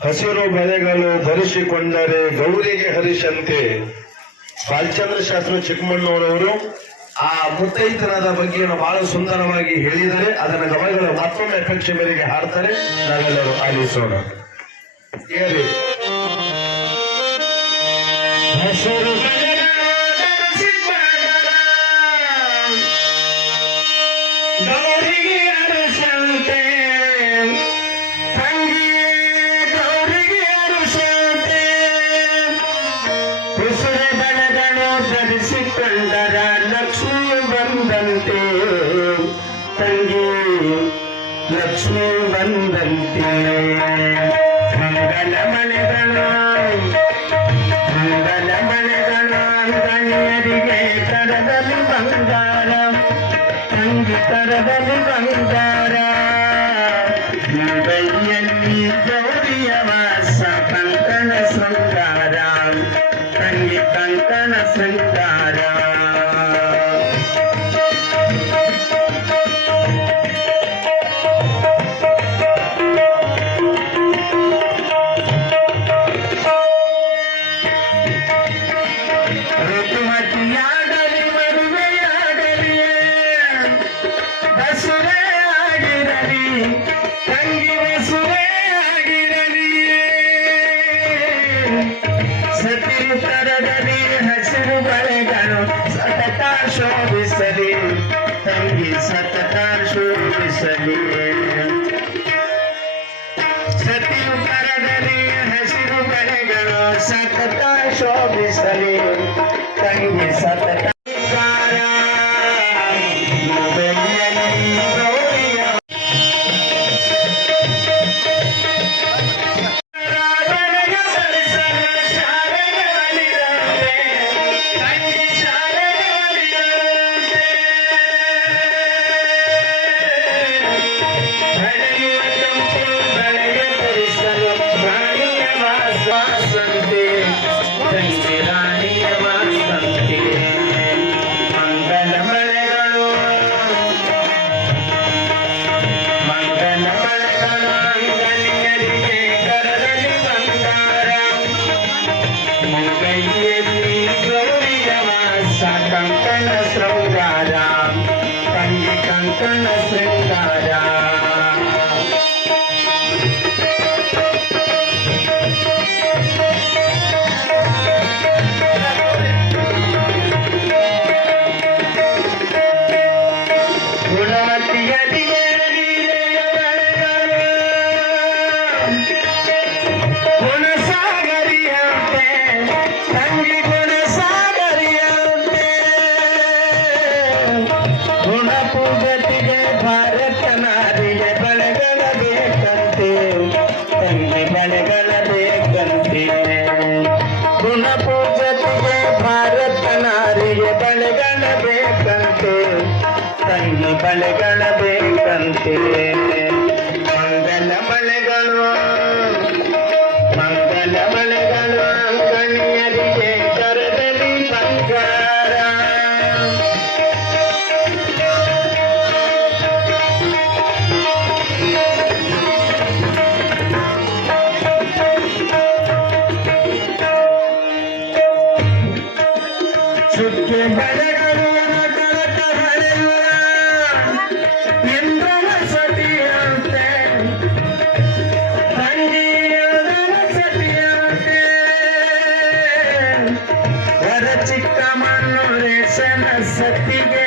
ಹಸಿರು ಬೆಳೆಗಳು ಧರಿಸಿಕೊಂಡರೆ ಗೌರಿಗೆ ಹರಿಸಂತೆ ಬಾಲಚಂದ್ರ ಶಾಸ್ತ್ರ ಚಿಕ್ಕಮಣ್ಣವರವರು ಆ ಮುತ್ತೈತನದ ಬಗ್ಗೆ ಬಹಳ ಸುಂದರವಾಗಿ ಹೇಳಿದರೆ ಅದನ್ನ ಗಮನಗಳು ಮತ್ತೊಮ್ಮೆ ಅಪೇಕ್ಷೆ ಮೇರೆಗೆ ಹಾಡ್ತಾರೆ. ನಾವೆಲ್ಲರೂ ಆಲಿಸೋಣ. ಹಸಿರು ಲಕ್ಷ್ಮೀ ಬಂದಂತೆ ಮಂಗಲ ಮಳೆಗಳ ಮಂಗಲ ಮಳೆಗಳ ಗಣ್ಯರಿಗೆ ತರದಲ್ಲಿ ಬಂಗಾರ ತಂಗಿ ತರದಲ್ಲಿ ಬಂಗಾರ ಸತಿ ಕರದಲ್ಲಿ ಹಸಿರು ಕರೆಗಳು ಸತತ ಶೋಭಿಸಲಿ కంకణ శృంగారా కంకణ శృంగారా. ಬಳೆಗಳ ಬೇಕಂತಿದೆ ಚಿಕ್ಕ ಮಣ್ಣು ರೇಷನ ಸತ್ತಿಗೆ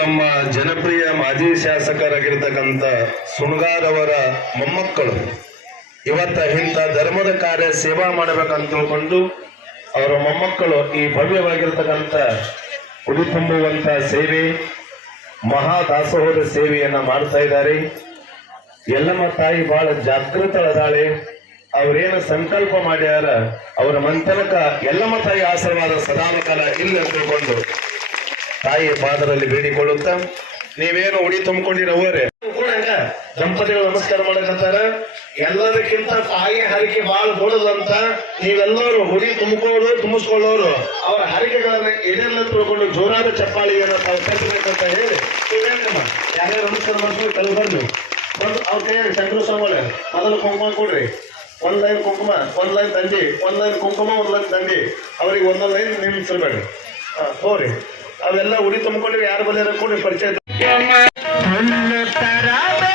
ನಮ್ಮ ಜನಪ್ರಿಯ ಮಾಜಿ ಶಾಸಕರಾಗಿರ್ತಕ್ಕಂಥ ಸುಣಗಾರ್ ಅವರ ಮೊಮ್ಮಕ್ಕಳು. ಇವತ್ತ ಇಂಥ ಧರ್ಮದ ಕಾರ್ಯ ಸೇವಾ ಮಾಡಬೇಕಂತ ತಿಳ್ಕೊಂಡು ಅವರ ಮೊಮ್ಮಕ್ಕಳು ಈ ಭವ್ಯವಾಗಿರ್ತಕ್ಕಂಥ ಕುಡಿ ತುಂಬುವಂತ ಸೇವೆ, ಮಹಾ ದಾಸೋಹದ ಸೇವೆಯನ್ನ ಮಾಡ್ತಾ ಇದ್ದಾರೆ. ಎಲ್ಲಮ್ಮ ತಾಯಿ ಬಹಳ ಜಾಗೃತಳದಾಳೆ. ಅವ್ರೇನು ಸಂಕಲ್ಪ ಮಾಡ್ಯಾರ, ಅವರ ಮಂತನಕ ಎಲ್ಲಮ್ಮ ತಾಯಿ ಆಶೀರ್ವಾದ ಸದಾಕಾಲ ಇಲ್ಲ ಅಂತ ತಿಳ್ಕೊಂಡು ತಾಯಿಯ ಪಾದರಲ್ಲಿ ಬೇಡಿಕೊಳ್ಳುತ್ತ ನೀವೇನು ಉಡಿ ತುಂಬಿಕೊಂಡಿರೋವರೇ ದಂಪತಿಗಳು ನಮಸ್ಕಾರ ಮಾಡಕತ್ತಾರ. ಎಲ್ಲದಕ್ಕಿಂತ ತಾಯಿ ಹರಿಕೆ ಬಾಳ ದೊಡ್ಡದಂತ ನೀವೆಲ್ಲರೂ ಹುಡಿ ತುಂಬಿಕೊಳ್ಳೋರು, ತುಂಬಿಸ್ಕೊಳ್ಳೋರು. ಅವರ ಹರಿಕೆಗಳನ್ನ ಏನೆಲ್ಲ ತಿಳ್ಕೊಂಡು ಜೋರಾದ ಚಪ್ಪಾಳಿಯನ್ನು ತಾವು ಕಟ್ಟಬೇಕಂತ ಹೇಳಿ. ನೀವೇನಮ್ಮ ಯಾರ್ಯಾರು ನಮಸ್ಕಾರ ಮಾಡಿಸ್ಕೊಂಡು ಕೆಲವು ಬಂದು ಬಂದು ಅವ್ರ ಕೈಯಾಗ ಶಂಕರ ಸಂಬಳ. ಮೊದಲು ಕುಂಕುಮ ಕೊಡ್ರಿ. ಒಂದ್ ಲೈನ್ ಕುಂಕುಮ, ಒಂದ್ ಲೈನ್ ತಂದಿ ಒಂದ್ ಲೈನ್ ಕುಂಕುಮ, ಒಂದ್ ಲೈನ್ ತಂದಿ ಅವ್ರಿಗೆ ಒಂದೊಂದ್ ಲೈನ್ ನಿಲ್ಲಿಸಬೇಡ್ರಿ ಹೋರಿ ಅವೆಲ್ಲ ಉರಿ ತುಂಬಿಕೊಂಡ್ರೆ ಯಾರು ಬಂದಿರ ಕೊಡ್ರಿ ಪರಿಚಯ ಹುಲ್ಲು ತರಬೇಡ